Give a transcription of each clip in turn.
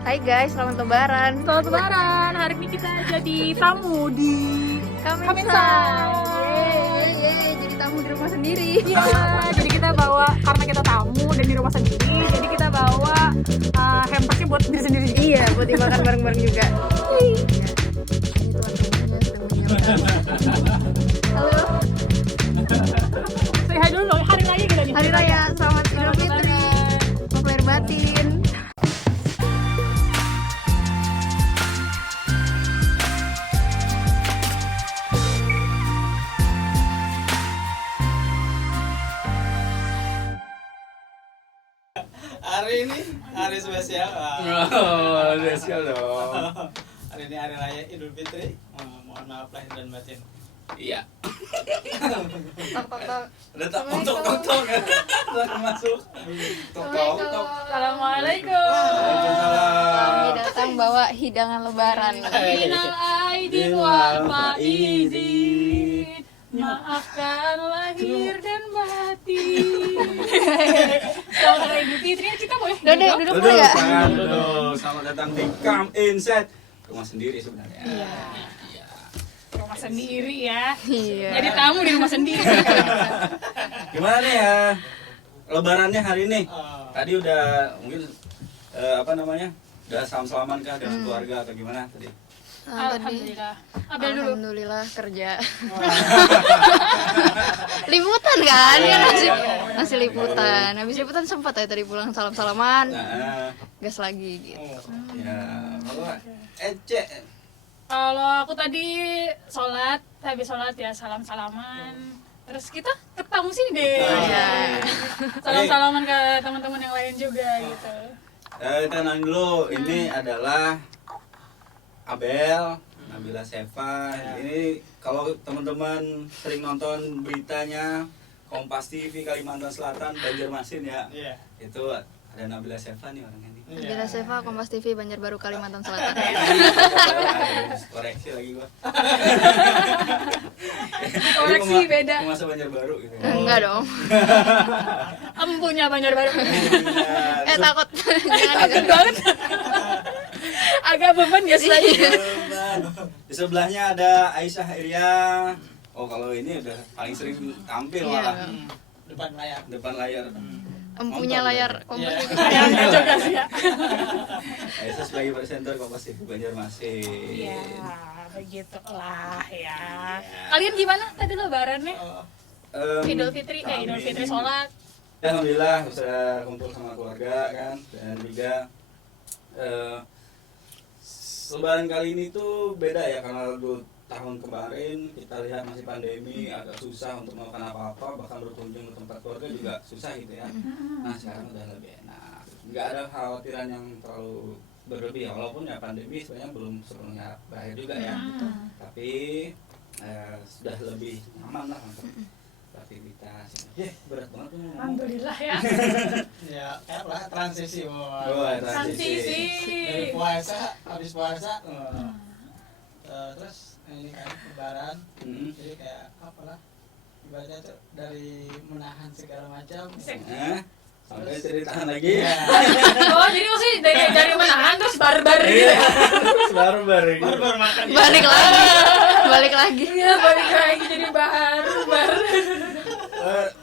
Hai guys, selamat lebaran. Selamat lebaran. Hari ini kita jadi tamu di Kaminsal. Yeay, jadi tamu di rumah sendiri. Iya, jadi kita bawa, karena kita tamu dan di rumah sendiri, jadi kita bawa hampersnya buat diri sendiri juga. Iya, buat dimakan bareng-bareng juga. Ini tuan rumahnya sedang menyiapkan. Halo, Say hi dulu dong, hari raya kita nih. Hari Raya, selamat Idul Fitri. Maaf lahir batin. Hari ini hari spesial. Oh, spesial dong. Hari ini hari raya Idul Fitri. Mohon maaf lahir dan batin. Iya. Tok. Udah tak tok. Udah masuk. Tok. Assalamualaikum. Kami datang bawa hidangan lebaran. Minal aidin wal faizin. Maafkan lahir dan batin. Selamat hari Idul Fitri, kita boleh Duduk dulu ya. Duduk. Selamat datang di Come Inside. Rumah sendiri sebenarnya. Iya. Rumah sendiri ya. Iya. Jadi tamu di rumah sendiri. Gimana nih ya? Lebarannya hari ini? Tadi udah mungkin udah salam-salaman kah dengan keluarga atau gimana tadi? Tadi Alhamdulillah. Abel dulu. alhamdulillah kerja. Liputan kan? Ya masih liputan. Habis liputan sempat ya tadi pulang salam-salaman. Nah, Gas lagi gitu. ya, kalau Ece. Kalau aku tadi habis sholat ya salam-salaman. Terus kita ketemu sini deh. Iya. Salam-salaman ke teman-teman yang lain juga gitu. Kita nanya dulu, ini adalah Abel, Nabila Seva. Ini kalau teman-teman sering nonton beritanya Kompas TV Kalimantan Selatan Banjarmasin ya. Iya. Itu ada Nabila Seva nih orangnya nih. Nabila Seva, Kompas TV, Banjarbaru, Kalimantan Selatan. Koreksi lagi gua. Koreksi Ini beda. Masa Banjarbaru gitu. Enggak dong. Punya Banjarbaru. Takut. Jangan Takut banget. Agak beban ya lagi. Di sebelahnya ada Aisyah Iria. Oh, kalau ini udah paling sering tampil malah Depan layar. depan layar. Empunya layar Kompas TV. Kayaknya juga sih ya. Aisyah sebagai presenter Kompas TV Banjarmasin. Iya, begitulah ya. Kalian gimana tadi lebarannya? Idul Fitri, Idul Fitri sholat. Alhamdulillah bisa kumpul sama keluarga kan, dan juga Lebaran kali ini tuh beda ya, karena dulu tahun kemarin kita lihat masih pandemi, agak susah untuk melakukan apa-apa, bahkan berkunjung ke tempat keluarga juga susah gitu ya. Nah sekarang udah lebih enak, nggak ada kekhawatiran yang terlalu berlebih ya, walaupun ya pandemi sebenarnya belum sepenuhnya berakhir juga ya, tapi sudah lebih nyaman lah untuk aktivitas. Berat banget tuh ngomong. Alhamdulillah ya. Ya, kayak lah transisi. Transisi. Dari puasa, habis puasa. Terus ini kan lebaran. Jadi kayak apalah ibaratnya tuh dari menahan segala macam. Sampai ceritakan lagi. Oh, jadi maksudnya dari menahan terus barbar gitu ya? Barbar makan. Balik lagi. Iya, balik lagi jadi barbar.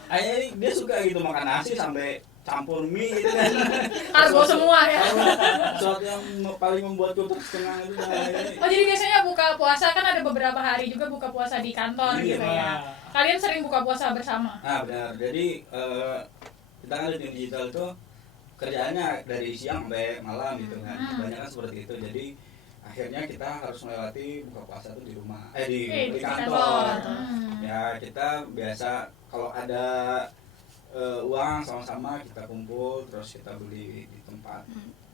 Kayaknya dia suka gitu makan nasi sampai campur mie gitu kan. Harus bawa semua ya? Sesuatu yang paling membuatku tercengang itu. Oh, jadi biasanya buka puasa kan ada beberapa hari juga buka puasa di kantor gitu ya? Kalian sering buka puasa bersama? Nah benar, jadi kita kan di digital itu kerjaannya dari siang sampai malam gitu kan. Banyak kan seperti itu, jadi akhirnya kita harus melewati buka puasa itu di rumah, di kantor. Ya kita biasa kalau ada uang sama-sama kita kumpul, terus kita beli di tempat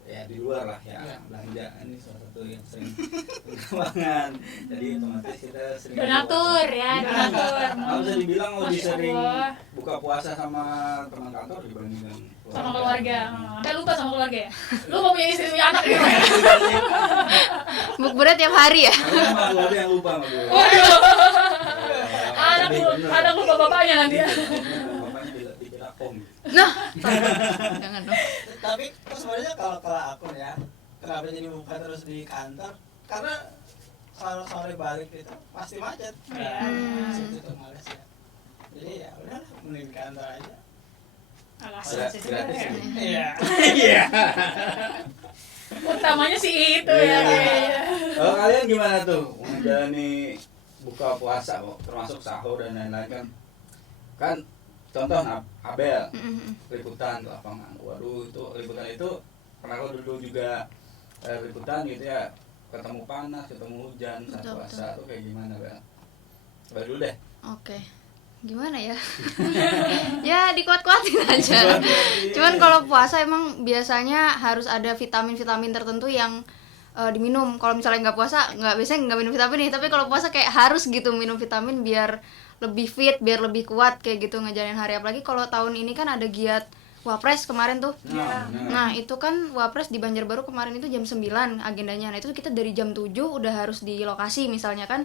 ya di luar lah ya, belanja. Ini salah satu yang sering keuangan, jadi otomatis kita sering Donatur ya, donatur. kalau bisa dibilang lebih Masya sering Allah. buka puasa sama teman kantor dibandingkan Sama keluarga. Udah lupa sama keluarga ya? Lu mau punya istri punya anak gitu ya? Bukbernya tiap hari ya. Karena sama keluarga yang lupa sama gue. Waduh. Anak lu bapak-bapaknya nanti ya. Bapaknya dikira om. Nah, jangan dong. Tapi sebenarnya kalau aku ya kenapa jadi buka terus di kantor, karena sore balik itu pasti macet. Situ tuh males ya. Jadi ya udah mending di kantor aja. Alasan sih Gratis ya? Iya. Iya. utamanya sih itu Iya. ya kayaknya. Kalau kalian gimana tuh menjalani buka puasa kok, termasuk sahur dan lain-lain kan contoh Abel liputan ke lapangan, waduh itu liputan itu pernah aku dulu juga liputan gitu ya, ketemu panas, ketemu hujan saat Betul, puasa tuh kayak gimana Bel? Coba dulu deh. Oke, gimana ya? Ya dikuat-kuatin aja. Cuman kalau puasa emang biasanya harus ada vitamin-vitamin tertentu yang diminum. Kalau misalnya nggak puasa, biasanya nggak minum vitamin nih. Tapi kalau puasa kayak harus gitu minum vitamin biar lebih fit, biar lebih kuat kayak gitu ngejalanin hari. Apalagi kalau tahun ini kan ada giat Wapres kemarin tuh. Nah itu kan Wapres di Banjarbaru kemarin itu jam 9 agendanya. Nah itu kita dari jam 7 udah harus di lokasi misalnya kan.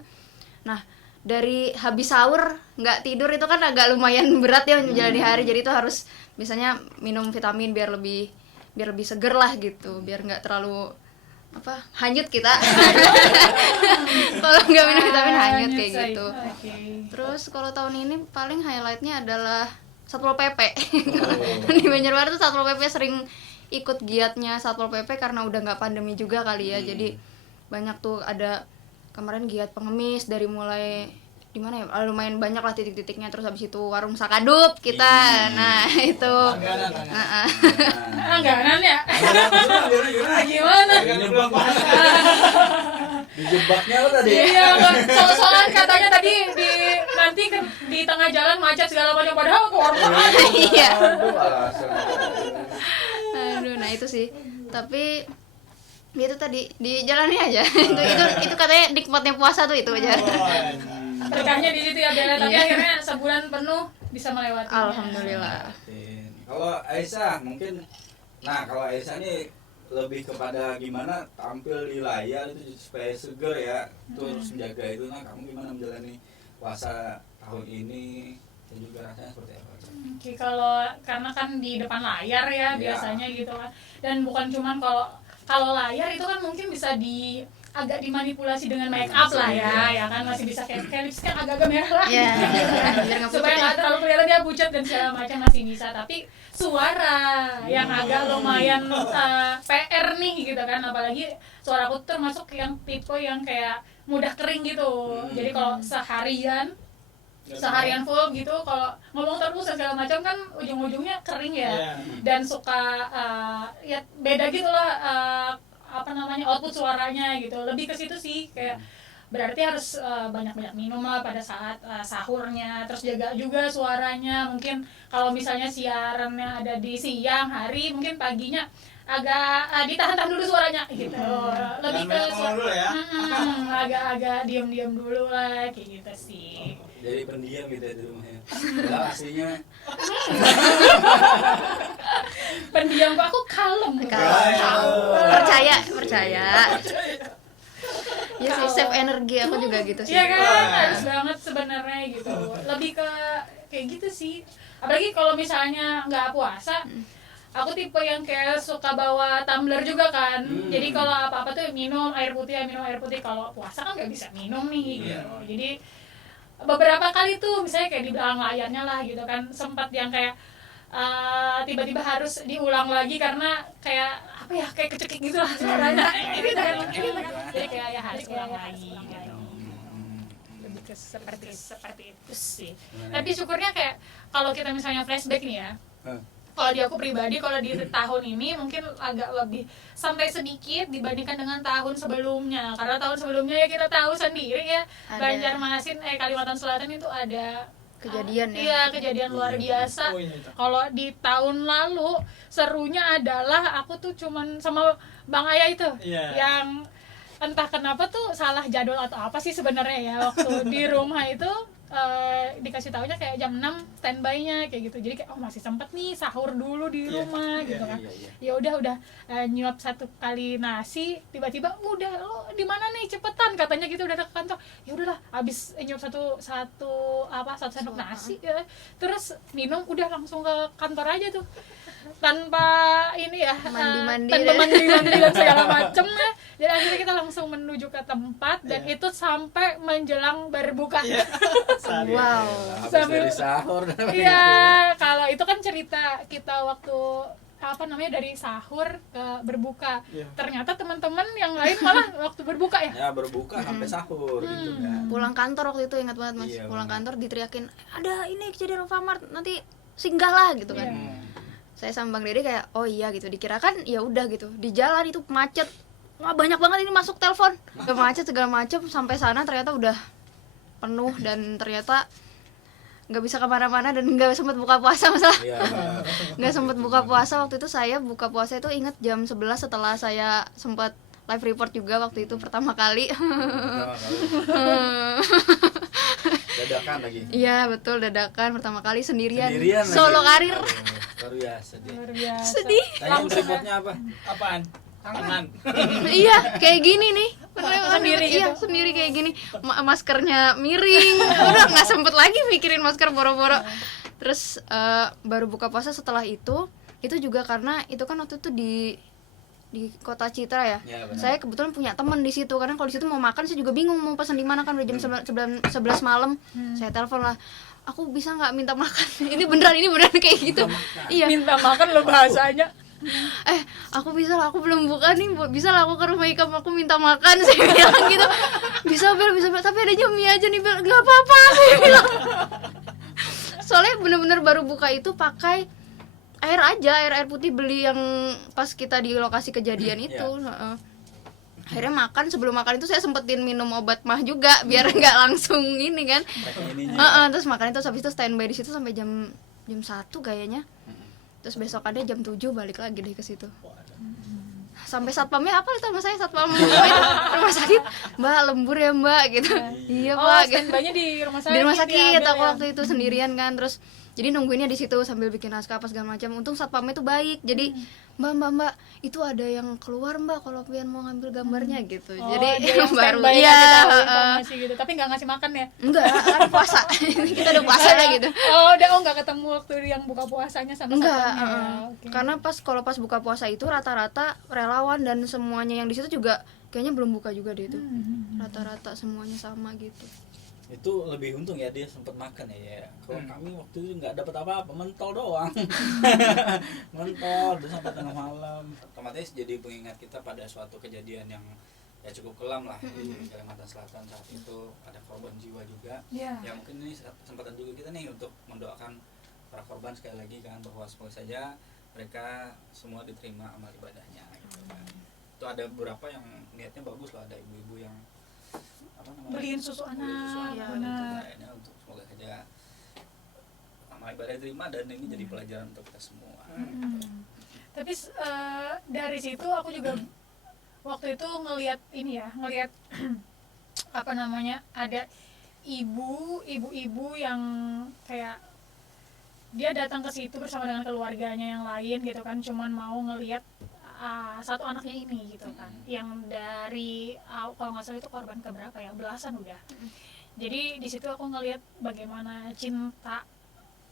Nah dari habis sahur nggak tidur itu kan agak lumayan berat ya menjalani hari. Jadi itu harus misalnya minum vitamin biar lebih seger lah gitu, biar nggak terlalu hanyut kita. Kalau nggak minum vitamin hanyut kayak gitu. Terus kalau tahun ini paling highlightnya adalah Satpol PP. Di Banjarbaru tuh Satpol PP sering ikut giatnya Satpol PP karena udah nggak pandemi juga kali ya. Jadi banyak tuh ada kemarin giat pengemis dari mulai di mana ya, lumayan banyak lah titik-titiknya. Terus habis itu warung Sakadup kita. Nah itu Langganan ya? Gimana? Dijebaknya lo tadi. Iya, soal katanya tadi nanti di tengah jalan macet segala macam, padahal ke warung aja. Iya. Aduh, alasan. Aduh, nah itu sih. Tapi itu tadi dijalani aja. itu katanya nikmatnya puasa tuh itu aja. Berkahnya di situ ya Bella, tapi akhirnya sebulan penuh bisa melewati. Alhamdulillah. Kalau Aisyah mungkin, kalau Aisyah nih lebih kepada gimana tampil di layar itu supaya seger ya, terus menjaga itu. Nah kamu gimana menjalani puasa tahun ini dan juga rasanya seperti apa? Oke, kalau karena kan di depan layar ya biasanya gitu kan, dan bukan cuman kalau layar itu kan mungkin bisa agak dimanipulasi dengan make up lah ya kan, masih bisa kayak lipstick yang agak-agak merah lah supaya nggak terlalu kelihatan dia pucat dan segala macam masih bisa. Tapi suara yang agak lumayan PR nih gitu kan, apalagi suara aku termasuk yang tipe yang kayak mudah kering gitu. Jadi kalau seharian full gitu, kalau ngomong terus segala macam kan ujung-ujungnya kering ya, dan suka ya beda gitu lah output suaranya gitu. Lebih ke situ sih, kayak berarti harus banyak-banyak minum lah pada saat sahurnya, terus jaga juga suaranya. Mungkin kalau misalnya siarannya ada di siang hari, mungkin paginya agak ditahan-tahan dulu suaranya gitu. Lebih ke agak-agak diam-diam dulu lah kayak gitu sih. Jadi pendiam gitu ya di rumahnya. Padahal aslinya pendiam kok, aku kalem. Percaya. Ya sih, save energi aku juga gitu sih. Iya kan, harus banget sebenarnya gitu. Lebih ke kayak gitu sih. Apalagi kalau misalnya nggak puasa, aku tipe yang kayak suka bawa tumbler juga kan. Jadi kalau apa-apa tuh minum air putih. Kalau puasa kan nggak bisa minum nih gitu. Jadi beberapa kali tuh misalnya kayak di belakang layarnya lah gitu kan, sempat yang kayak tiba-tiba harus diulang lagi karena kayak kayak kecekik gitu lah suaranya. Ini jadi kayak ya harus ulang lagi gitu. Lebih ke seperti itu sih. Tapi syukurnya kayak kalau kita misalnya flashback nih ya, kalau di aku pribadi, kalau di tahun ini mungkin agak lebih santai sedikit dibandingkan dengan tahun sebelumnya. Karena tahun sebelumnya ya kita tahu sendiri ya, Banjarmasin, Kalimantan Selatan itu ada kejadian ya. Iya, kejadian luar biasa. Kalau di tahun lalu serunya adalah aku tuh cuman sama Bang Ayah itu yang entah kenapa tuh salah jadwal atau apa sih sebenarnya ya, waktu di rumah itu dikasih taunya kayak jam 6 standby-nya kayak gitu. Jadi kayak masih sempet nih sahur dulu di rumah gitu kan. Ya udah nyuap 1 kali nasi, tiba-tiba udah lo di mana nih, cepetan katanya gitu, udah ke kantor. Ya udahlah, habis nyuap satu sendok nasi ya. Terus minum udah langsung ke kantor aja tuh. Tanpa ini ya, Mandi-mandi tanpa mandi dan segala macem ya. Dan akhirnya kita langsung menuju ke tempat dan itu sampai menjelang berbuka. Wow. Habis Sambil- dari sahur. Iya, kalau itu kan cerita kita waktu dari sahur ke berbuka. Ternyata teman-teman yang lain malah waktu berbuka ya. Ya berbuka sampai sahur gitu kan. Pulang kantor waktu itu ingat banget Mas. Iya, Pulang benar. kantor diteriakin, ada ini kejadian Alfamart, nanti singgah lah gitu kan. Saya sama Bang Dede kayak oh iya gitu, dikirakan ya udah gitu, di jalan itu macet, wah banyak banget ini masuk telepon, udah macet segala macem, sampai sana ternyata udah penuh dan ternyata nggak bisa kemana-mana dan nggak sempat buka puasa masalah. Iya. Nggak sempat buka puasa waktu itu. Saya buka puasa itu ingat jam 11 setelah saya sempat live report juga waktu itu pertama kali. Dadakan lagi. Iya betul, dadakan pertama kali sendirian Sendirian lagi. solo karir. Aduh, luar biasa dia. Luar biasa. Sedih. Tanya reportnya apa? Apaan? Tangan. Iya kayak gini nih. Sendiri Iya gitu. sendiri kayak gini. Maskernya miring. Udah nggak sempet lagi mikirin masker boro-boro. Terus baru buka puasa setelah itu juga karena itu kan waktu itu di kota Citra ya. Ya, benar. Saya kebetulan punya teman di situ, karena kalau di situ mau makan saya juga bingung mau pesan di mana kan, udah jam 11 malam. Saya telepon lah, aku bisa nggak minta makan? ini beneran kayak gitu. Iya. Minta makan lo bahasanya. Aku bisa lah, aku belum buka nih, bisa lah aku ke rumah Ikam, aku minta makan. Saya bilang gitu. Bisa Bel, tapi adanya mie aja nih Bel. Nggak apa-apa, saya bilang. Soalnya bener-bener baru buka itu pakai air putih beli yang pas kita di lokasi kejadian itu. Akhirnya makan, sebelum makan itu saya sempetin minum obat mah juga biar nggak langsung ini kan. Terus makan itu, habis itu standby di situ sampai jam 1 kayaknya. Terus besokannya jam 7 balik lagi deh ke situ. Sampai satpamnya apa sama saya, satpam rumah sakit, Mbak lembur ya Mbak gitu. Iya Pak. Standby-nya di rumah sakit. Di rumah sakit diambil aku ya. waktu itu sendirian kan, terus jadi nungguinnya di situ sambil bikin naskah apa segala macam. Untung satpamnya tuh baik, jadi mbak itu ada yang keluar Mbak kalau pian mau ngambil gambarnya gitu. Oh, jadi dia yang baru standby iya aja tahu informasi gitu, tapi nggak ngasih makan ya. enggak kan puasa. Kita udah puasa dah gitu. Nggak ketemu waktu yang buka puasanya sama Enggak, satpamnya ya. Oke. karena kalau pas buka puasa itu rata-rata relawan dan semuanya yang di situ juga kayaknya belum buka juga deh itu. Rata-rata semuanya sama gitu. Itu lebih untung ya dia sempat makan ya. Kalau kami waktu itu nggak dapat apa-apa, mentol doang. Mentol udah sampai tengah malam. Otomatis jadi pengingat kita pada suatu kejadian yang ya cukup kelam lah di Kalimantan Selatan saat itu, ada korban jiwa juga. Iya. Ya mungkin ini kesempatan juga kita nih untuk mendoakan para korban sekali lagi kan, bahwa semoga saja mereka semua diterima amal ibadahnya gitu kan. Itu ada beberapa yang niatnya bagus loh, ada ibu-ibu yang Beliin susu anak, ya, benar. Kayaknya untuk semoga saja amal ibadah diterima dan ini jadi pelajaran untuk kita semua. Tapi dari situ aku juga waktu itu ngelihat ada ibu-ibu yang kayak dia datang ke situ bersama dengan keluarganya yang lain gitu kan, cuman mau ngelihat satu anaknya ini gitu kan, yang dari kalau nggak salah itu korban keberapa ya, belasan udah. Jadi di situ aku ngelihat bagaimana cinta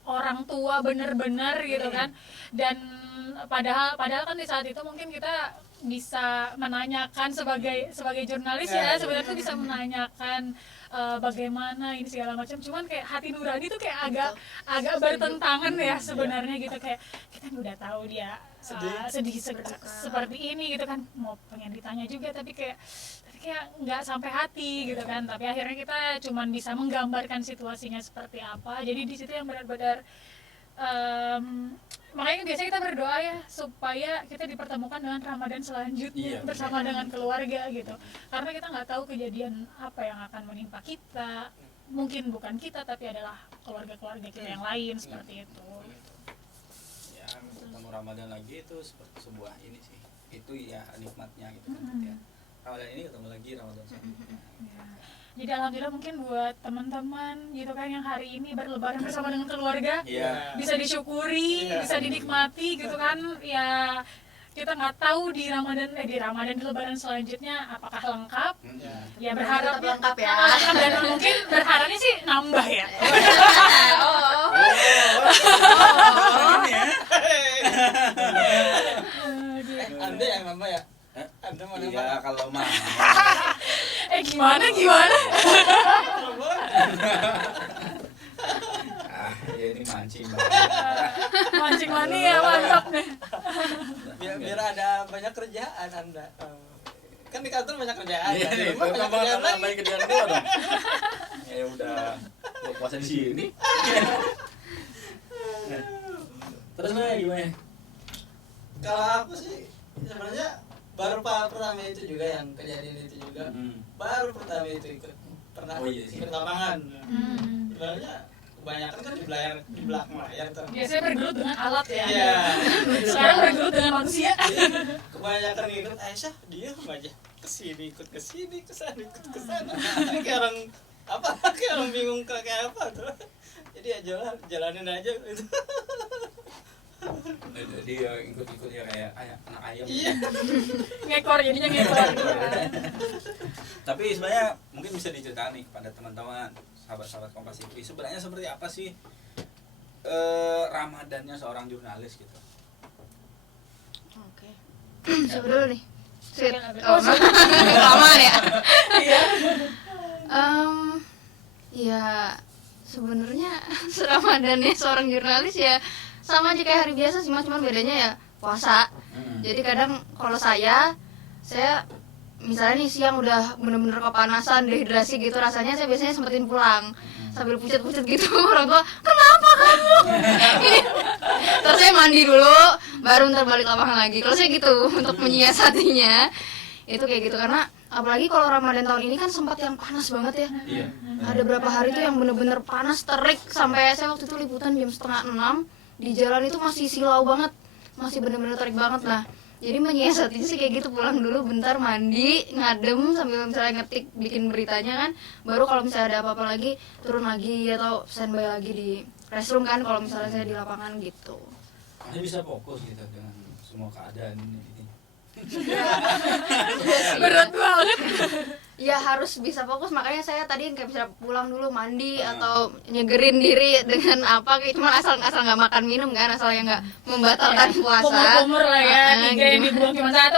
orang tua bener-bener gitu kan. Dan padahal kan di saat itu mungkin kita bisa menanyakan sebagai jurnalis ya, sebenarnya tuh bisa menanyakan bagaimana ini segala macam, cuman kayak hati nurani tuh kayak agak bertentangan ya sebenarnya gitu, kayak kita udah tahu dia sedih seperti ini gitu kan, mau pengen ditanya juga tapi kayak nggak sampai hati gitu kan. Tapi akhirnya kita cuman bisa menggambarkan situasinya seperti apa. Jadi di situ yang benar-benar makanya biasanya kita berdoa ya supaya kita dipertemukan dengan Ramadan selanjutnya bersama dengan keluarga gitu, karena kita nggak tahu kejadian apa yang akan menimpa kita, mungkin bukan kita tapi adalah keluarga-keluarga kita yang lain seperti itu. Ya ketemu Ramadan lagi itu seperti sebuah ini sih, itu ya nikmatnya gitu kan. Ya. Ramadan ini ketemu lagi Ramadan selanjutnya. Jadi alhamdulillah mungkin buat teman-teman gitu kan yang hari ini berlebaran bersama dengan keluarga Iya. bisa disyukuri, bisa dinikmati gitu kan. Ya kita nggak tahu di Ramadan di Lebaran selanjutnya apakah lengkap. Ya berharap Tetap lengkap ya. lengkap, dan mungkin berharapnya sih nambah ya. Oh. Ini ya. Anda yang nambah ya? Anda mau nambah? Iya, kalau mah. Gimana? Ya ini mancing. Mancing mania, mantap nih. Biar ada banyak kerjaan Anda. Kan di kantor banyak kerjaan. Iya, Di nih, rumah banyak kerjaan lagi. banyak kerjaan gua dong. Ya udah, gua puasa di sini. Terus gimana? Kalau aku sih sebenarnya baru pertama itu juga yang kejadian itu juga. Baru pertama itu pernah Oh, iya sih. ikut lapangan. Sebenarnya kebanyakan kan di belakang layar tuh. Biasanya bergelut dengan alat ya. Iya. Sekarang bergelut dengan manusia. Kebanyakan ikut Aisyah diam aja, ikut kesini kesana ikut kesana. Kayak orang apa? Kayak orang bingung kayak apa tuh. Jadi ya jalanin aja gitu. Dia ikut-ikut ya kayak anak ayam. Iya. Ngekor jadinya ngekor. Tapi sebenarnya mungkin bisa diceritain nih kepada teman-teman, sahabat-sahabat Kompas TV, sebenarnya seperti apa sih Ramadannya seorang jurnalis gitu. Oke. Siapa dulu nih? Sweet. Oh, Kelamaan ya. Iya. Ya sebenarnya Ramadannya seorang jurnalis ya sama aja kayak hari biasa sih mas, cuman bedanya ya puasa. Jadi kadang kalau saya misalnya nih siang udah bener-bener kepanasan, dehidrasi gitu rasanya, saya biasanya sempetin pulang sambil pucat-pucat gitu. Orang tua, kenapa kamu? Ini. Terus saya mandi dulu, baru ntar balik lapangan lagi. Kalau saya gitu untuk menyiasatinya itu kayak gitu, karena apalagi kalau Ramadan tahun ini kan sempat yang panas banget ya. Iya. Ada berapa hari tuh yang bener-bener panas terik, sampai saya waktu itu liputan jam 5:30 di jalan itu masih silau banget, masih bener-bener terik banget. Nah jadi menyiasatinya sih kayak gitu, pulang dulu bentar mandi ngadem sambil misalnya ngetik bikin beritanya kan, baru kalau misalnya ada apa-apa lagi turun lagi atau standby lagi di restroom kan kalau misalnya saya di lapangan gitu. Dia bisa fokus gitu dengan semua keadaan ini. Berat banget. Ya harus bisa fokus, makanya saya tadi kayak bisa pulang dulu mandi atau nyegerin diri dengan apa, kayak cuma asal nggak makan minum kan, asal yang nggak membatalkan puasa. Kumur lah ya, 3 yang dibuang cuma 1.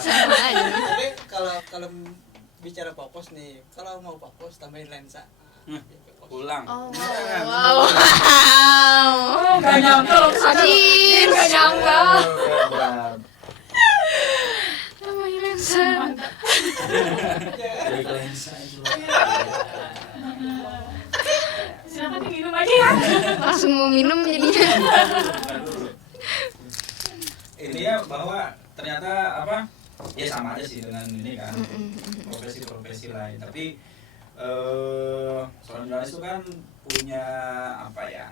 Sama aja. Tapi kalau bicara fokus nih, kalau mau fokus tambahin lensa. Pulang. Oh, Nah, wow. Gak nyangka loh kesana. Cheers. Gak nyangka. Namanya lensa. Dari lensa itu. Silakan diminum aja ya. Langsung mau minum jadinya. Intinya bahwa ternyata apa? Ya sama aja sih dengan ini kan. Profesi-profesi lain, tapi seorang jurnalis itu kan punya apa ya,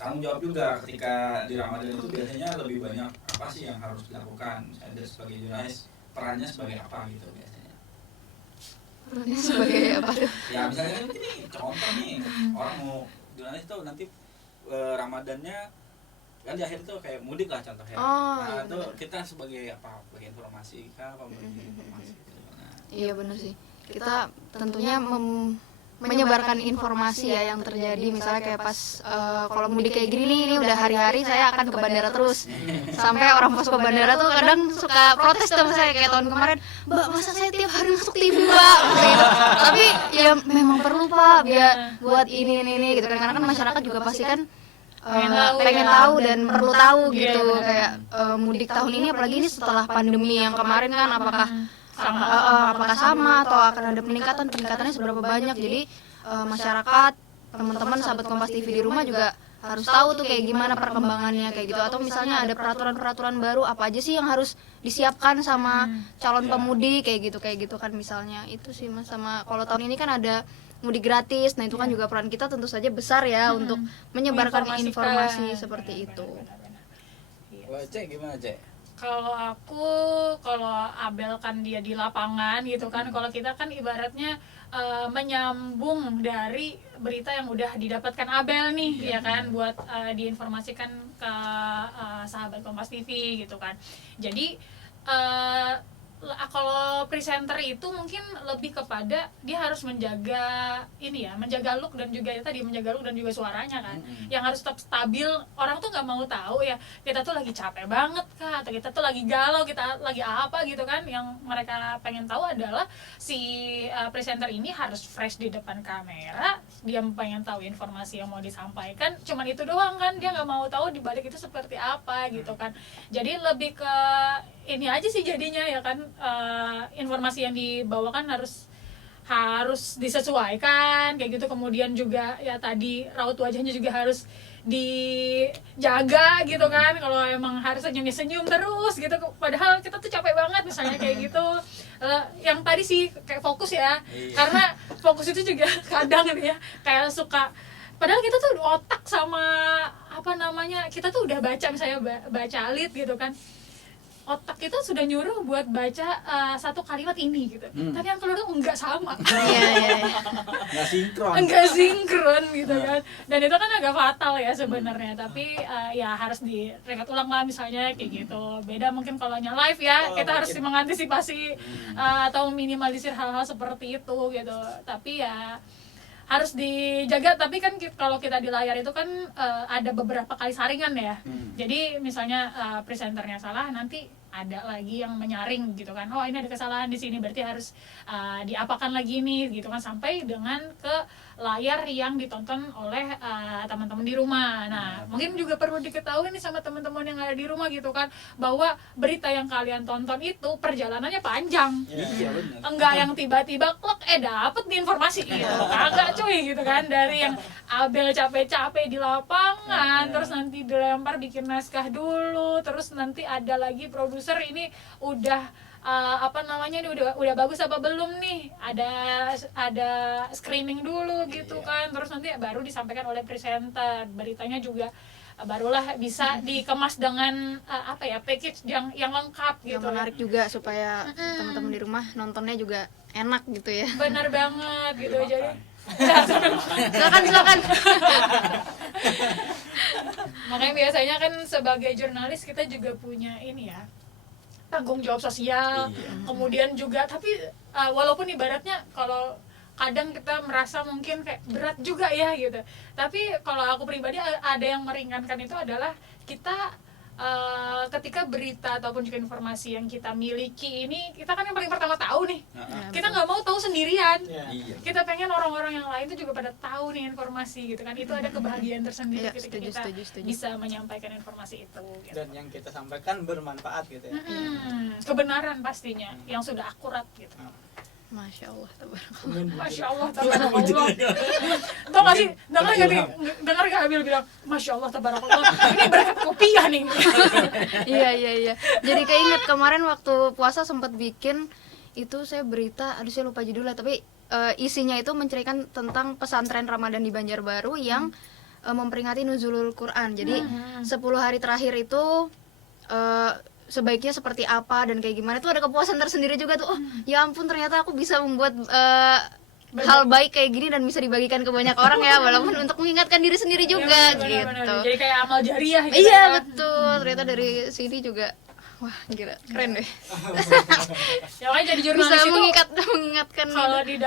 tanggung jawab juga ketika di Ramadan itu biasanya lebih banyak apa sih yang harus dilakukan. Ada sebagai jurnalis perannya sebagai apa gitu biasanya. Perannya sebagai apa tuh? Ya misalnya kan ini contoh nih, orang mau jurnalis tuh nanti Ramadannya kan di akhir tuh kayak mudik lah contohnya. Oh, Nah iya itu bener. kita sebagai apa, bagi informasi kah, apa bagi informasi gitu. Nah, Iya benar sih. Kita tentunya menyebarkan informasi ya yang terjadi, misalnya kayak pas kalau mudik kayak gini nih, ini udah hari-hari saya akan ke bandara terus. Sampai orang posko bandara tuh kadang suka protes sama saya kayak tahun kemarin, "Mbak, masa saya tiap hari masuk TV, Mbak?" gitu. Tapi ya memang perlu, Pak, biar buat ini gitu kan, karena kan masyarakat juga pasti kan pengen tahu dan perlu tahu gitu. Kayak mudik tahun ini apalagi ini setelah pandemi yang kemarin kan, apakah sama atau akan ada peningkatannya seberapa banyak. Jadi masyarakat, teman-teman sahabat Kompas TV di rumah juga harus tahu tuh kayak gimana perkembangannya kayak gitu, atau misalnya ada peraturan baru apa aja sih yang harus disiapkan sama calon pemudik kayak gitu kan, misalnya itu sih Mas. Sama kalau tahun ini kan ada mudik gratis, nah itu kan juga peran kita tentu saja besar ya untuk menyebarkan informasi seperti itu. Kalau Cek gimana Cek? Kalau Abel kan dia di lapangan gitu kan, kalau kita kan ibaratnya menyambung dari berita yang udah didapatkan Abel nih, ya kan, buat diinformasikan ke sahabat Kompas TV gitu kan. Jadi kalau presenter itu mungkin lebih kepada dia harus menjaga ini ya, menjaga look dan juga tadi menjaga look dan juga suaranya kan, yang harus tetap stabil. Orang tuh nggak mau tahu ya kita tuh lagi capek banget kah, atau kita tuh lagi galau, kita lagi apa gitu kan. Yang mereka pengen tahu adalah si presenter ini harus fresh di depan kamera, dia pengen tahu informasi yang mau disampaikan, cuman itu doang kan, dia nggak mau tahu di balik itu seperti apa gitu kan. Jadi lebih ke ini aja sih jadinya ya kan, informasi yang dibawakan harus disesuaikan kayak gitu. Kemudian juga ya tadi raut wajahnya juga harus dijaga gitu kan, kalau emang harus senyum terus gitu, padahal kita tuh capek banget misalnya kayak gitu. Yang tadi sih kayak fokus ya, karena fokus itu juga kadang ya kayak suka, padahal kita tuh otak sama apa namanya, kita tuh udah baca misalnya baca alit gitu kan, otak kita sudah nyuruh buat baca satu kalimat ini gitu, tapi yang keluar tuh enggak sama. enggak sinkron gitu kan, dan itu kan agak fatal ya sebenarnya. Tapi ya harus direket ulang lah misalnya kayak gitu. Beda mungkin kalau live ya, kita harus mengantisipasi atau minimalisir hal-hal seperti itu gitu. Tapi ya harus dijaga. Tapi kan kalau kita di layar itu kan ada beberapa kali saringan ya. Jadi misalnya presenternya salah, nanti ada lagi yang menyaring gitu kan, oh ini ada kesalahan di sini, berarti harus diapakan lagi nih gitu kan, sampai dengan ke layar yang ditonton oleh teman-teman di rumah. Nah mungkin juga perlu diketahui nih sama teman-teman yang ada di rumah gitu kan, bahwa berita yang kalian tonton itu perjalanannya panjang. Enggak yang tiba-tiba klek dapet nih informasi gitu, kagak cuy gitu kan. Dari yang Abel capek-capek di lapangan, terus nanti dilempar bikin naskah dulu, terus nanti ada lagi produser ini udah apa namanya, ini udah bagus apa belum nih, ada screening dulu gitu kan, terus nanti baru disampaikan oleh presenter. Beritanya juga barulah bisa dikemas dengan apa ya, package yang lengkap gitu, yang menarik juga supaya teman-teman di rumah nontonnya juga enak gitu ya. Benar banget gitu. Jadi silakan. Makanya biasanya kan sebagai jurnalis kita juga punya ini ya, tanggung jawab sosial. Kemudian juga tapi walaupun ibaratnya kalau kadang kita merasa mungkin kayak berat juga ya gitu, tapi kalau aku pribadi ada yang meringankan itu adalah kita ketika berita ataupun juga informasi yang kita miliki ini, kita kan yang paling pertama tahu nih. Kita nggak mau tahu sendirian. Kita pengen orang-orang yang lain itu juga pada tahu nih informasi gitu kan. Itu ada kebahagiaan tersendiri ketika kita bisa menyampaikan informasi itu gitu. Dan yang kita sampaikan bermanfaat gitu ya. Kebenaran pastinya yang sudah akurat gitu. Masya Allah, tabarakallah. Masya Allah, tabarakallah. Tau gak sih, dengar gak Abil bilang Masya Allah, tabarakallah, ini berkat kopiah nih. Iya. Jadi keinget kemarin waktu puasa sempat bikin itu saya berita, aduh saya lupa judulnya, tapi isinya itu menceritakan tentang pesantren Ramadan di Banjarbaru yang memperingati nuzulul Quran. Jadi 10 hari terakhir itu sebaiknya seperti apa dan kayak gimana, tuh ada kepuasan tersendiri juga tuh. Oh ya ampun, ternyata aku bisa membuat hal baik kayak gini dan bisa dibagikan ke banyak orang ya, walaupun untuk mengingatkan diri sendiri juga gitu. Jadi kayak amal jariah gitu. Iya betul, ternyata dari sini juga wah gila, keren deh. Ya kan jadi jurnalis bisa itu mengingatkan kalau di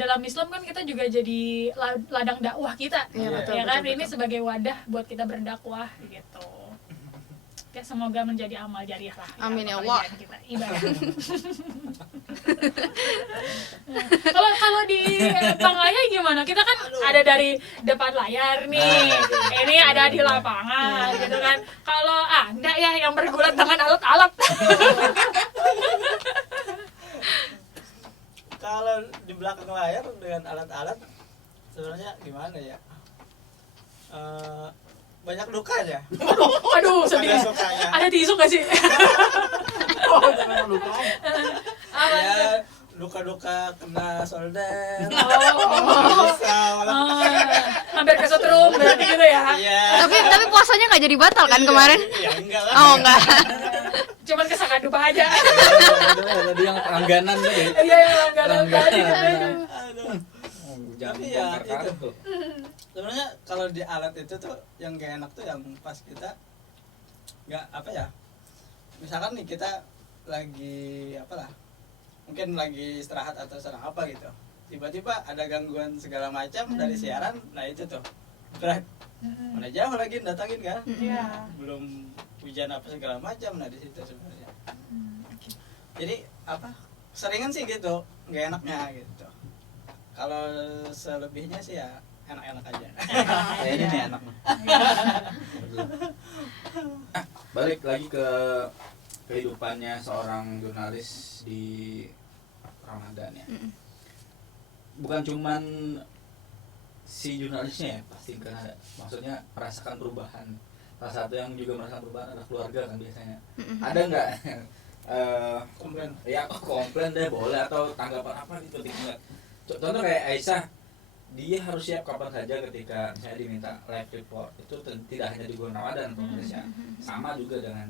dalam Islam kan kita juga jadi ladang dakwah kita. Betul, ya kan betul. Ini sebagai wadah buat kita berdakwah gitu. Ya semoga menjadi amal jariah lah. Amin ya Allah. Kita ibadah. Kalau di Pangaya gimana? Kita kan ada dari depan layar nih. Ini ada di lapangan gitu kan. Kalau Anda ya yang bergulat dengan alat-alat. Kalau di belakang layar dengan alat-alat sebenarnya gimana ya? Banyak dukanya. Aduh, sedih. Ada tisu nggak sih? Ya, luka-luka kena solder. Hampir kesetrum berarti gitu ya. Iya. Tapi puasanya nggak jadi batal kan kemarin? Ya enggak lah. Oh enggak. lupa aja. Tadi yang langganan tadi. Iya yang langganan tadi. Aduh. Jangan Tapi ya, bongkar kartu itu. tuh. Sebenarnya kalau di alat itu tuh yang gak enak tuh yang pas kita nggak apa ya, misalkan nih kita lagi apalah, mungkin lagi istirahat atau sedang apa gitu, tiba-tiba ada gangguan segala macam dari siaran, nah itu tuh berat. Mana jauh lagi datangin kan, Iya. belum hujan apa segala macam, nah di situ sebenarnya. Jadi apa, seringan sih gitu nggak enaknya gitu. Kalau selebihnya sih ya enak-enak aja. Kayaknya nih enak nih. Balik lagi ke kehidupannya seorang jurnalis di Ramadan ya. Bukan cuman si jurnalisnya ya, pasti kan ada. Maksudnya merasakan perubahan. Salah satu yang juga merasakan perubahan adalah keluarga kan biasanya. Ada nggak? Komplain. Ya komplain deh boleh, atau tanggapan apa gitu tingkat. Contoh kayak Aisyah, dia harus siap kapan saja ketika misalnya diminta live report. Itu tidak hanya di bulan Ramadan Indonesia, sama juga dengan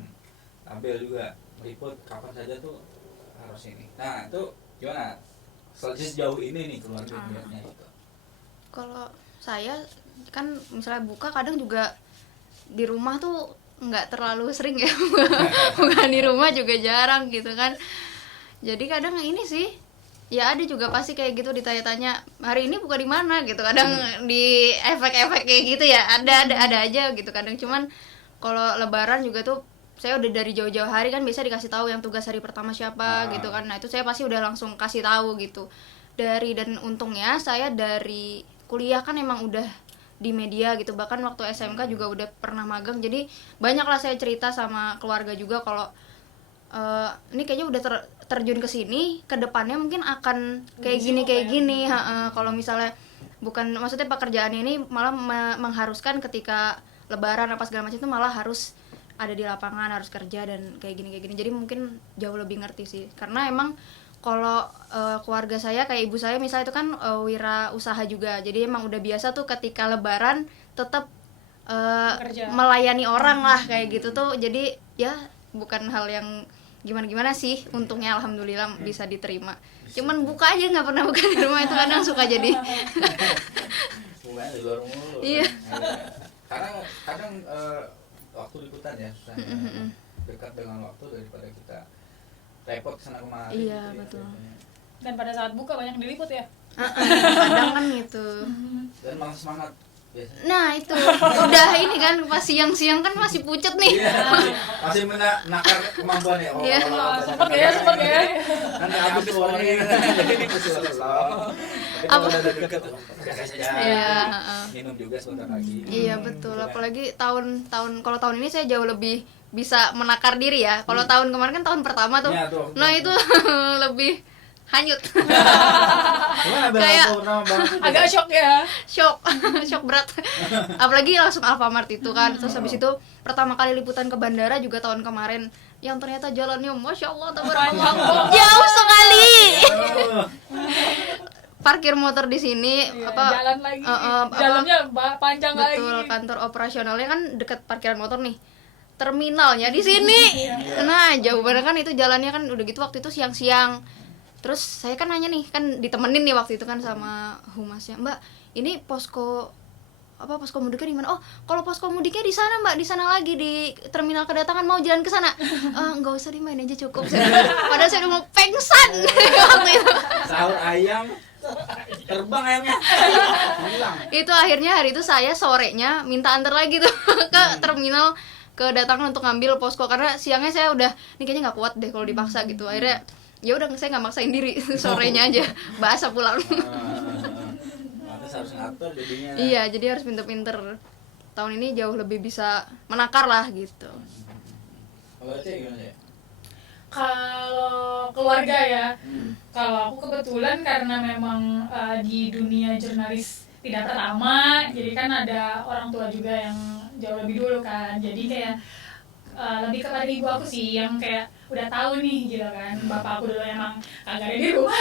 Abel juga report kapan saja tuh harus ini. Nah itu gimana sejauh ini nih keluarga melihatnya gitu? Kalau saya kan misalnya buka kadang juga di rumah tuh nggak terlalu sering ya. Bukan di rumah juga jarang gitu kan, jadi kadang ini sih ya ada juga pasti kayak gitu ditanya-tanya hari ini buka di mana gitu, kadang di efek-efek kayak gitu ya, ada aja gitu kadang. Cuman kalau lebaran juga tuh saya udah dari jauh-jauh hari kan biasa dikasih tahu yang tugas hari pertama siapa gitu kan, nah itu saya pasti udah langsung kasih tahu gitu. Dan untungnya saya dari kuliah kan emang udah di media gitu, bahkan waktu SMK juga udah pernah magang, jadi banyak lah saya cerita sama keluarga juga kalau ini kayaknya udah terjun ke sini, ke depannya mungkin akan kayak gini. Kalau misalnya bukan, maksudnya pekerjaan ini malah mengharuskan ketika lebaran apa segala macam itu malah harus ada di lapangan, harus kerja dan kayak gini. Jadi mungkin jauh lebih ngerti sih. Karena emang kalau keluarga saya kayak ibu saya misalnya itu kan wira usaha juga. Jadi emang udah biasa tuh ketika lebaran tetap melayani orang lah kayak gitu tuh. Jadi ya bukan hal yang gimana sih, untungnya alhamdulillah bisa diterima. Cuman buka aja nggak pernah buka di rumah, itu kadang suka jadi Bukan di luar mulu. Iya. Karena kadang waktu liputan ya susah. Dekat dengan waktu daripada kita repot kesana kemari. Iya, gitu ya, betul. biasanya. Dan pada saat buka banyak diliput ya. kadang kan gitu. Dan malah semangat biasanya. Nah itu udah ini kan pas siang-siang kan masih pucet nih. Iya, masih menakar kemampuan ya. Iya. Sempet ya. Nanti habis warnanya ini masih slow. Tapi kalau udah deket, gas aja. Iya, Minum juga sebentar lagi. Iya betul, apalagi kalau tahun ini saya jauh lebih bisa menakar diri ya. Kalau tahun kemarin kan tahun pertama tuh. Iya, tuh. Nah itu lebih hanyut. Gimana Kayak- Agak shock ya. shock berat. Apalagi langsung Alfamart itu kan. Terus habis itu pertama kali liputan ke bandara juga tahun kemarin, yang ternyata jalannya masya Allah tabarakallah jauh sekali. Parkir motor di sini Iya, apa jalan lagi. apa- Jalannya panjang betul, lagi. kantor operasionalnya kan dekat parkiran motor nih, terminalnya di sini. Nah jauh banget kan itu jalannya kan, udah gitu waktu itu siang-siang. Terus saya kan nanya nih, kan ditemenin nih waktu itu kan sama humasnya, Mbak ini posko mudiknya di mana? Oh kalau posko mudiknya di sana Mbak, di sana lagi di terminal kedatangan, mau jalan ke sana? Nggak usah, dimain aja cukup. Padahal saya udah mau pengsan waktu itu. Sahur ayam, terbang ayamnya, hilang. Itu akhirnya hari itu saya sorenya minta antar lagi tuh ke terminal kedatangan untuk ngambil posko, karena siangnya saya udah ini kayaknya nggak kuat deh kalau dipaksa gitu. Akhirnya ya udah saya nggak maksain diri, sorenya aja bahasa pulang. Terus harus ngatur jadinya. Iya, jadi harus pinter-pinter. Tahun ini jauh lebih bisa menakar lah gitu. Kalau Cek gimana ya? Kalau keluarga ya, kalau aku kebetulan karena memang di dunia jurnalis tidak pertama, jadi kan ada orang tua juga yang jauh lebih dulu kan, jadi kayak lebih kepada ibu aku sih yang kayak udah tahu nih gitu kan. Bapak aku dulu emang kagak ada di rumah.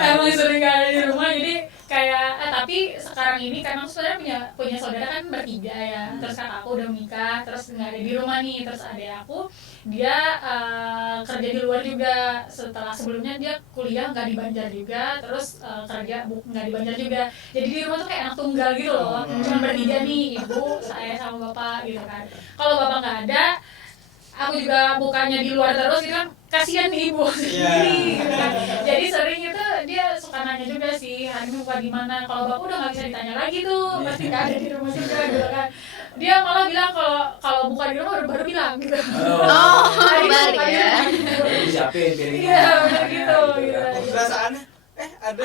Emang sering gak ada di rumah, jadi tapi sekarang ini karena aku sebenarnya punya saudara kan bertiga ya, terus kakakku udah menikah, terus nggak ada di rumah nih, terus adik aku dia kerja di luar juga, sebelumnya dia kuliah nggak di Banjar juga, terus kerja nggak di Banjar juga, jadi di rumah tuh kayak anak tunggal gitu loh, cuma bertiga nih, ibu, saya sama bapak gitu kan. Kalau bapak nggak ada, aku juga bukanya di luar terus gitu kan, kasihan ibu sendiri gitu kan. Jadi sering itu dia suka nanya juga sih, hari ini buka di mana. Kalau bapak udah nggak bisa ditanya lagi tuh, pasti nggak ada di rumah juga gitu kan. Dia malah bilang kalau buka di rumah baru bilang gitu. Hari ini balik buka di ya. rumah. Jadi siapin piringnya. Iya, benar gitu. Perasaannya ada.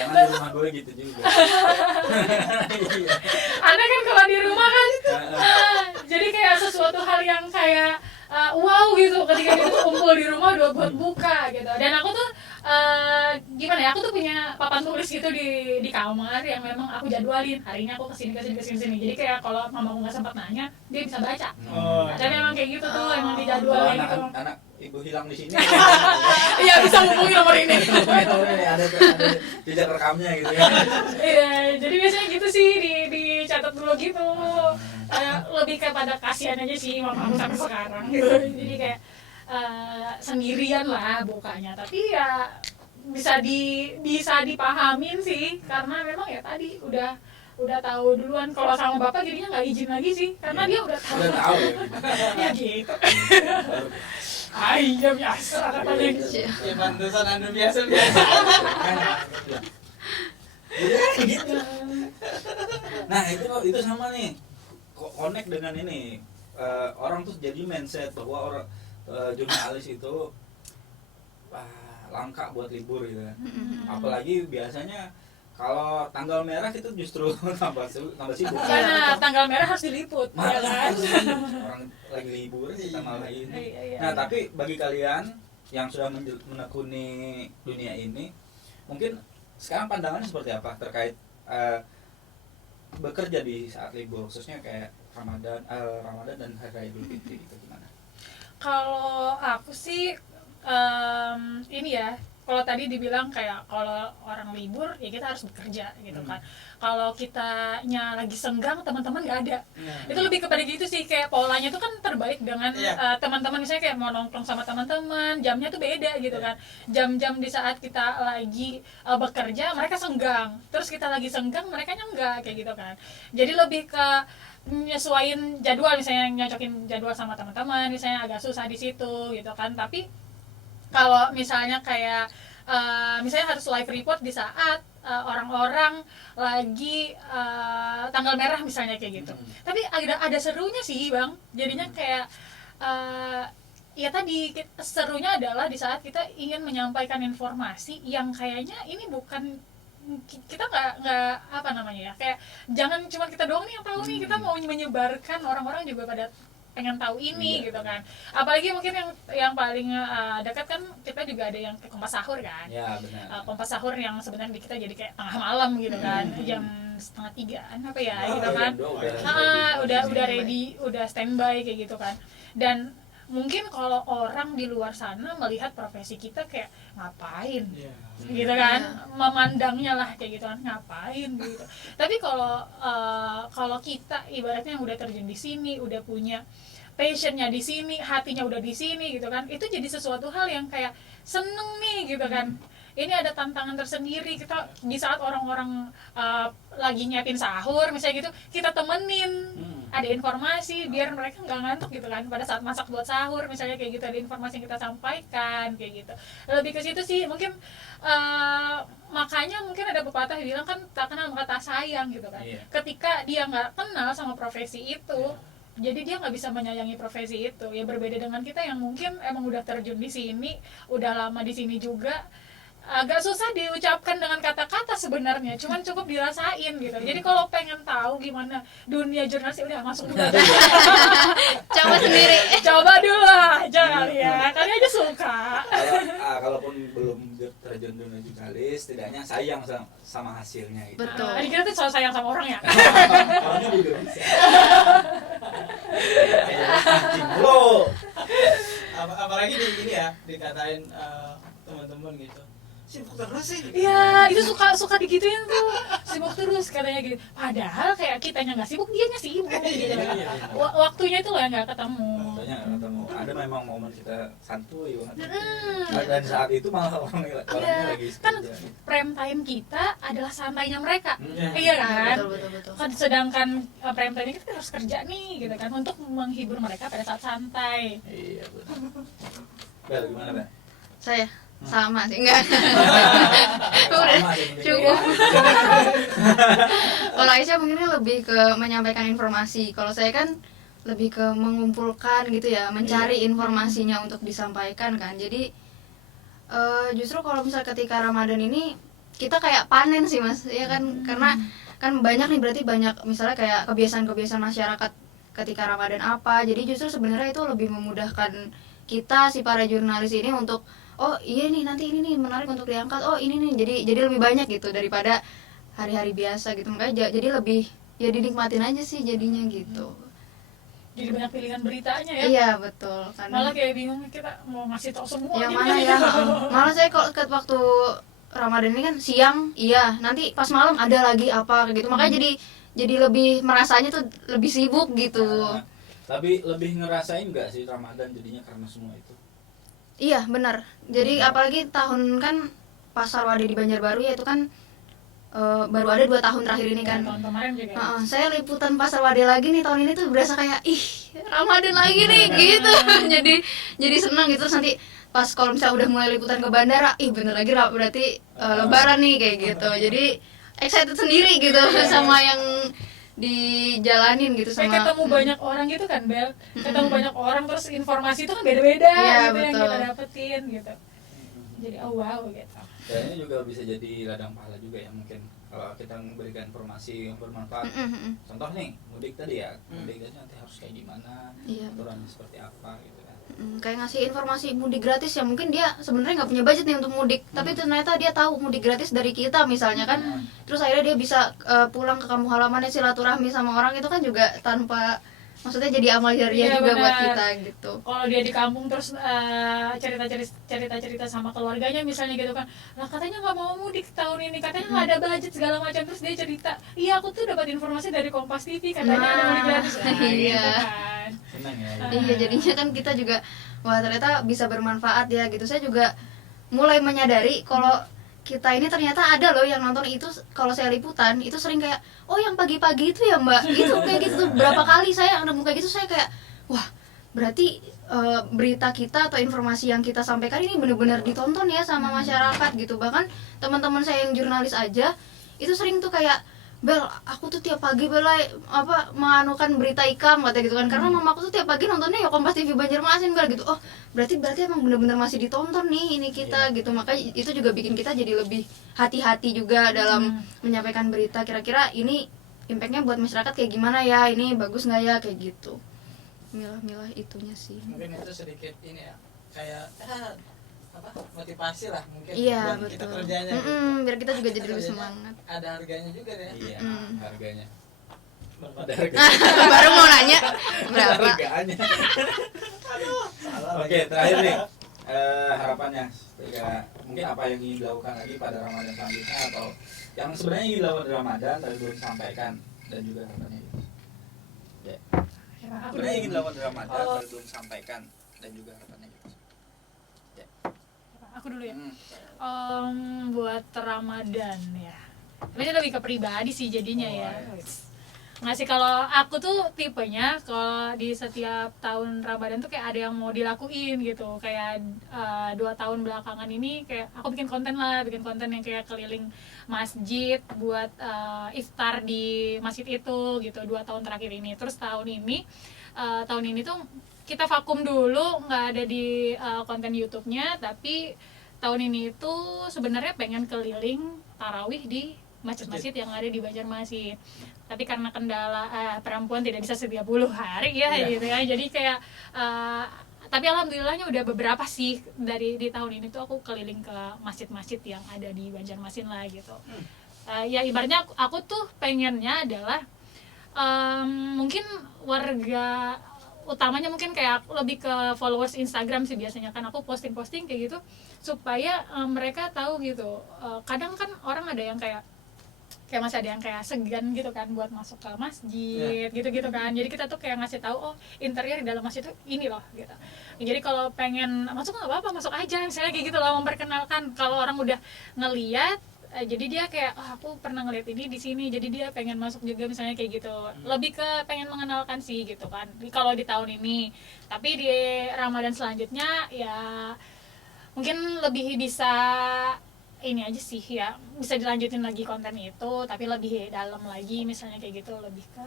Jangan di rumah gue gitu juga. Iya. Anda kan kalau di rumah kan jadi kayak sesuatu hal yang kayak wow gitu ketika dia tuh kumpul di rumah udah buat buka gitu. Dan aku tuh gimana ya, aku tuh punya papan tulis gitu di kamar yang memang aku jadwalin harinya aku kesini. Jadi kayak kalau mamaku nggak sempat nanya, dia bisa baca. Dan memang kayak gitu tuh, emang dijadwalin gitu. Anak ibu hilang di sini. Iya, bisa hubungi nomor ini. ada jejak rekamnya gitu ya. Iya, jadi biasanya gitu sih, dicatat dulu gitu. Lebih kepada kasihan aja sih mama aku sampai sekarang gitu. Jadi kayak sendirian lah bukanya, tapi ya bisa dipahamin sih, karena memang ya tadi udah tahu duluan. Kalau sama bapak jadinya nggak izin lagi sih, karena dia udah tahu ya gitu. Iya biasa katanya gitu. Ya pantesan anu biasa. Gitu. Nah itu sama nih, connect dengan ini, orang tuh jadi mindset bahwa orang jurnalis itu langka buat libur gitu kan. Apalagi biasanya kalau tanggal merah itu justru tambah sibuk. Karena tanggal merah harus diliput, ya kan? Orang lagi libur kita malah ini. Iya. Nah tapi bagi kalian yang sudah menekuni dunia ini, mungkin sekarang pandangannya seperti apa terkait bekerja di saat libur, khususnya kayak Ramadan dan Hari Raya Idul Fitri itu gimana? Kalau aku sih ini ya, kalau tadi dibilang kayak kalau orang libur ya kita harus bekerja gitu kan. Kalau kitanya lagi senggang, teman-teman nggak ada. Itu lebih kepada gitu sih, kayak polanya tuh kan terbalik dengan teman-teman, misalnya kayak mau nongkrong sama teman-teman, jamnya tuh beda gitu kan. Jam-jam di saat kita lagi bekerja mereka senggang, terus kita lagi senggang mereka enggak, kayak gitu kan. Jadi lebih ke nyesuaiin jadwal, misalnya nyocokin jadwal sama teman-teman, misalnya agak susah di situ gitu kan. Tapi kalau misalnya kayak misalnya harus live report di saat orang-orang lagi tanggal merah misalnya kayak gitu. Tapi ada serunya sih Bang, jadinya kayak ya tadi serunya adalah di saat kita ingin menyampaikan informasi yang kayaknya ini bukan, kita nggak apa namanya ya, kayak jangan cuma kita doang nih yang tahu nih, kita mau menyebarkan, orang-orang juga pada pengen tahu ini gitu kan. Apalagi mungkin yang paling dekat kan kita juga ada yang ke Kompas Sahur kan. Ya benar. Kompas Sahur yang sebenarnya kita jadi kayak tengah malam gitu kan, jam 2:30 apa ya gitu kan. Udah ready, udah standby kayak gitu kan. Dan mungkin kalau orang di luar sana melihat profesi kita kayak ngapain gitu kan, memandangnya lah kayak gitu kan, ngapain gitu. Tapi kalau kita ibaratnya yang udah terjun di sini, udah punya passionnya di sini, hatinya udah di sini gitu kan, itu jadi sesuatu hal yang kayak seneng nih gitu kan. Ini ada tantangan tersendiri, kita di saat orang-orang lagi nyiapin sahur misalnya gitu, kita temenin, ada informasi biar mereka nggak ngantuk gitu kan pada saat masak buat sahur misalnya kayak gitu, ada informasi yang kita sampaikan kayak gitu. Lebih ke situ sih mungkin, makanya mungkin ada pepatah yang bilang kan tak kenal maka tak sayang gitu kan. Ketika dia nggak kenal sama profesi itu, jadi dia nggak bisa menyayangi profesi itu. Ya berbeda dengan kita yang mungkin emang udah terjun di sini, udah lama di sini juga. Agak susah diucapkan dengan kata-kata sebenarnya, cuman cukup dirasain gitu. Jadi kalau pengen tahu gimana dunia jurnalis, udah masuk dulu. Coba sendiri. Coba dulu aja kali ya, kali aja suka. Kalaupun belum terjun dunia jurnalis, setidaknya sayang sama hasilnya gitu. Betul. Tadi kita tuh soal sayang sama orang ya. Orangnya juga bisa. Anjing lo. Apalagi ini ya dikatain teman-teman temen gitu, sibuk terus sih. Iya, itu suka digituin tuh, sibuk terus katanya gitu. Padahal kayak kitanya nggak sibuk, dianya sibuk gitu. Waktunya itu lah nggak ketemu. Contohnya ketemu, ada memang momen kita santuy banget. Dan saat itu malah orangnya lagi Kan kerja. prime time kita adalah santainya mereka, Iya. iya kan? Betul. Kan sedangkan prime time kita harus kerja nih, gitu kan, untuk menghibur mereka pada saat santai. Iya benar. Bel gimana Bel? Saya sama sih, enggak. Sama sih, Cukup. Kalau Aisyah mungkin lebih ke menyampaikan informasi. Kalau saya kan lebih ke mengumpulkan gitu ya, mencari informasinya untuk disampaikan kan. Jadi justru kalau misal ketika Ramadan ini kita kayak panen sih Mas, ya kan, karena kan banyak nih, berarti banyak misalnya kayak kebiasaan-kebiasaan masyarakat ketika Ramadan apa. Jadi justru sebenarnya itu lebih memudahkan kita si para jurnalis ini untuk oh iya nih nanti ini nih menarik untuk diangkat, oh ini nih, jadi lebih banyak gitu daripada hari-hari biasa gitu. Makanya jadi lebih ya dinikmatin aja sih jadinya gitu. Jadi banyak pilihan beritanya ya. Iya betul kan. Malah kayak bingung kita mau ngasih tau semua. Yang gitu. mana ya? Malah saya kok ke waktu Ramadan ini kan siang, iya, nanti pas malam ada lagi apa kayak gitu. Makanya jadi lebih merasanya tuh lebih sibuk gitu. Tapi lebih ngerasain nggak sih Ramadan jadinya karena semua itu? Iya benar. Jadi apalagi tahun kan Pasar Wadah di Banjarbaru ya itu kan baru ada 2 tahun terakhir ini kan. Tahun kemarin juga. Saya liputan Pasar Wadah lagi nih tahun ini tuh berasa kayak ih Ramadan lagi nih gitu. jadi senang gitu. Terus nanti pas kalau misalnya udah mulai liputan ke bandara, ih bener lagi berarti Lebaran nih kayak gitu. Jadi excited sendiri gitu sama yang dijalanin gitu sama. Kayak ketemu banyak orang gitu kan Bel. Ketemu banyak orang terus informasi itu kan beda-beda Iya, gitu yang betul. kita dapetin gitu. Jadi oh wow gitu. Dan ini juga bisa jadi ladang pahala juga ya mungkin kalau kita memberikan informasi yang bermanfaat. Contoh nih mudik tadi ya, mudik tadi nanti harus kayak gimana, Iya. aturannya seperti apa gitu kan. Kayak ngasih informasi mudik gratis ya, mungkin dia sebenarnya nggak punya budget nih untuk mudik, tapi ternyata dia tahu mudik gratis dari kita misalnya kan. Terus akhirnya dia bisa pulang ke kampung halamannya, silaturahmi sama orang itu kan juga tanpa, maksudnya jadi amal jariah Iya, juga buat benar. kita gitu. Kalau dia di kampung terus cerita sama keluarganya misalnya gitu kan, lah katanya nggak mau mudik tahun ini, katanya nggak ada budget segala macam, terus dia cerita, iya aku tuh dapat informasi dari Kompas TV katanya ada mudik gratis. Nah, iya. gitu kan. Senang ya. Iya, jadinya kan kita juga wah ternyata bisa bermanfaat ya gitu. Saya juga mulai menyadari kalau kita ini ternyata ada loh yang nonton itu. Kalau saya liputan itu sering kayak oh yang pagi-pagi itu ya mbak, itu kayak gitu tuh berapa kali saya nemu kayak gitu. Saya kayak wah berarti berita kita atau informasi yang kita sampaikan ini benar-benar ditonton ya sama masyarakat gitu. Bahkan teman-teman saya yang jurnalis aja itu sering tuh kayak Bel, aku tuh tiap pagi menganukan berita ikam kata gitu kan, karena mama aku tuh tiap pagi nontonnya ya Kompas TV Banjarmasin Bel gitu. Oh berarti emang benar-benar masih ditonton nih ini kita gitu. Makanya itu juga bikin kita jadi lebih hati-hati juga dalam menyampaikan berita. Kira-kira ini impactnya buat masyarakat kayak gimana ya, ini bagus nggak ya kayak gitu. Milah-milah itunya sih. Mungkin itu sedikit ini ya, kayak motivasi lah mungkin Iya buat kita betul. kerjanya gitu. Biar kita juga jadi Kita lebih kerjanya semangat. ada harganya juga deh. Iya, harganya. Berapa? Ada harganya. Baru mau nanya berapa? Harganya. Oke, terakhir nih harapannya ketika mungkin apa yang ingin dilakukan lagi pada Ramadan selanjutnya atau yang sebenarnya ingin dilakukan di Ramadan tapi belum disampaikan dan juga harapannya gitu. Ya. Sebenarnya ingin dilakukan di Ramadan tapi belum disampaikan dan juga harapannya gitu. Ya. Aku dulu ya. Buat Ramadan ya. Tapi ini lebih ke pribadi sih jadinya ya. Ngasih, kalau aku tuh tipenya kalau di setiap tahun Ramadan tuh kayak ada yang mau dilakuin gitu. Kayak 2 tahun belakangan ini kayak aku bikin konten yang kayak keliling masjid buat iftar di masjid itu gitu 2 tahun terakhir ini. Terus tahun ini tuh kita vakum dulu, nggak ada di konten YouTube-nya, tapi tahun ini tuh sebenarnya pengen keliling tarawih di masjid-masjid yang ada di Banjarmasin. Tapi karena kendala perempuan tidak bisa 30 hari ya gitu ya. Jadi kayak tapi alhamdulillahnya udah beberapa sih di tahun ini tuh aku keliling ke masjid-masjid yang ada di Banjarmasin lah gitu. Ya ibaratnya aku tuh pengennya adalah mungkin warga utamanya mungkin kayak lebih ke followers Instagram sih biasanya kan aku posting kayak gitu supaya mereka tahu gitu. Kadang kan orang ada yang kayak masih ada yang kayak segan gitu kan buat masuk ke masjid gitu-gitu kan. Jadi kita tuh kayak ngasih tahu oh interior di dalam masjid itu ini loh gitu. Jadi kalau pengen masuk nggak apa-apa, masuk aja misalnya kayak gitu loh, memperkenalkan. Kalau orang udah ngeliat jadi dia kayak aku pernah ngeliat ini di sini, jadi dia pengen masuk juga misalnya kayak gitu. Lebih ke pengen mengenalkan sih gitu kan. Kalau di tahun ini, tapi di Ramadan selanjutnya ya mungkin lebih bisa ini aja sih ya, bisa dilanjutin lagi konten itu tapi lebih dalam lagi misalnya kayak gitu. Lebih ke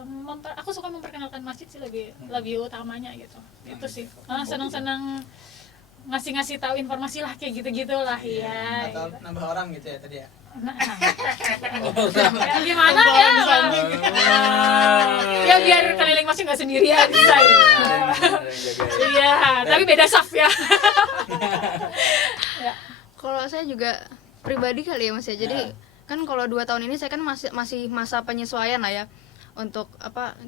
aku suka memperkenalkan masjid sih, lebih utamanya gitu. Itu sih senang-senang ngasih tahu informasi lah kayak gitu lah ya. Atau nambah orang gitu ya tadi ya. Ya, gimana ya? Ya biar keliling masjid nggak sendirian bisa. Iya, tapi beda saf ya. Kalau saya juga pribadi kali ya Mas ya. Jadi kan kalau 2 tahun ini saya kan masih masa penyesuaian lah ya untuk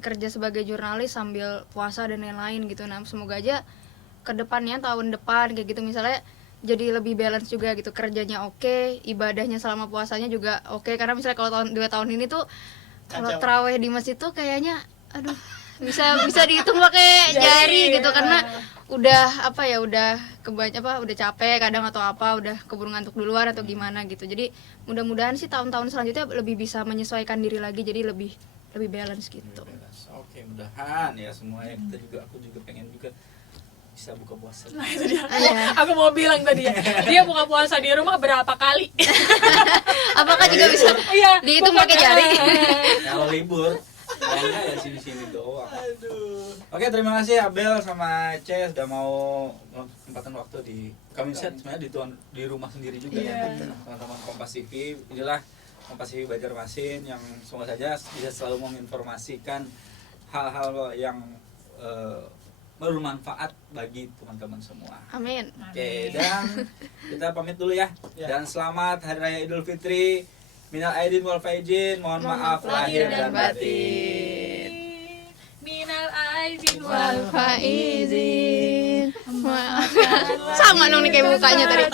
kerja sebagai jurnalis sambil puasa dan lain-lain gitu. Nah, semoga aja ke depannya tahun depan kayak gitu misalnya jadi lebih balance juga gitu, kerjanya oke, ibadahnya selama puasanya juga oke. Karena misalnya kalau 2 tahun ini tuh kalau tarawih di masjid tuh kayaknya aduh bisa dihitung pakai jari gitu karena udah udah udah capek kadang atau udah keburu ngantuk duluan atau gimana gitu. Jadi mudah-mudahan sih tahun-tahun selanjutnya lebih bisa menyesuaikan diri lagi, jadi lebih balance gitu. Oke, mudahan ya semuanya. Aku juga pengen juga bisa buka puasa. Nah itu dia. Aku mau bilang tadi ya, dia buka puasa di rumah berapa kali? Apakah juga bisa dihitung pakai jari? Kalau libur enggak ya sini-sini doang. Oke, terima kasih Abel sama C sudah mau menyempatkan waktu di kami sebenarnya di rumah sendiri juga ya teman-teman Kompas TV. Inilah Kompas TV Banjarmasin yang semoga saja bisa selalu menginformasikan hal-hal yang bermanfaat bagi teman-teman semua. Amin. Oke, dan kita pamit dulu ya. Dan selamat Hari Raya Idul Fitri. Minal aidin wal faizin, mohon maaf lahir dan batin. Minal aidin Wal faizin. Sama dong nih kayak mukanya tadi.